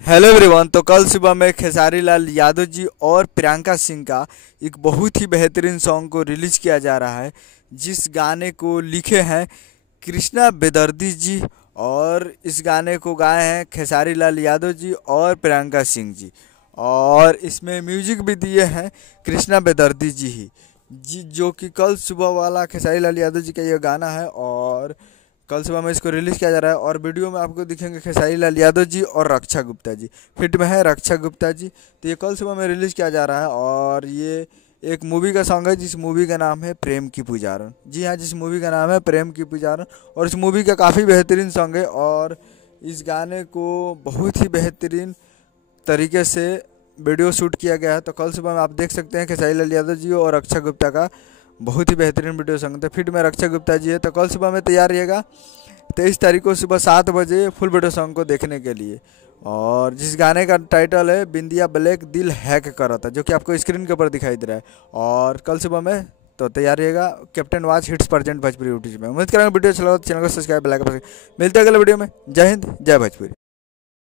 Hello everyone. तो कल सुबह में खेसारी लाल यादव जी और प्रियंका सिंह का एक बहुत ही बेहतरीन सॉन्ग को रिलीज किया जा रहा है, जिस गाने को लिखे हैं कृष्णा बेदर्दी जी और इस गाने को गाए हैं खेसारी लाल यादव जी और प्रियंका सिंह जी। और इसमें म्यूजिक भी दिए हैं कृष्णा बेदर्दी जी, जो कि कल सुबह वाला खेसारी लाल यादव जी का ये गाना है। और कल सुबह में इसको रिलीज़ किया जा रहा है और वीडियो में आपको दिखेंगे खेसारी लाल यादव जी और रक्षा गुप्ता जी। फिट में है रक्षा गुप्ता जी। तो ये कल सुबह में रिलीज़ किया जा रहा है और ये एक मूवी का सॉन्ग है जिस मूवी का नाम है प्रेम की पुजारन। जी हाँ, जिस मूवी का नाम है प्रेम की पुजारन। और इस मूवी का काफ़ी बेहतरीन सॉन्ग है और इस गाने को बहुत ही बेहतरीन तरीके से वीडियो शूट किया गया है। तो कल सुबह में आप देख सकते हैं खेसारी लाल यादव जी और रक्षा गुप्ता का बहुत ही बेहतरीन वीडियो सॉन्ग। तो फिट में रक्षा गुप्ता जी है। तो कल सुबह में तैयार रहिएगा 23 तारीख को सुबह 7 बजे फुल वीडियो सॉन्ग को देखने के लिए। और जिस गाने का टाइटल है बिंदिया ब्लैक दिल हैक करा था, जो कि आपको स्क्रीन के ऊपर दिखाई दे रहा है। और कल सुबह में तो तैयार रहिएगा। Captain watch hits present Bhojpuri YouTube में। उम्मीद करेंगे वीडियो अच्छा लगा तो चैनल को सब्सक्राइब, बेल आइकन पर। मिलते हैं अगले वीडियो में। जय हिंद, जय भोजपुरी।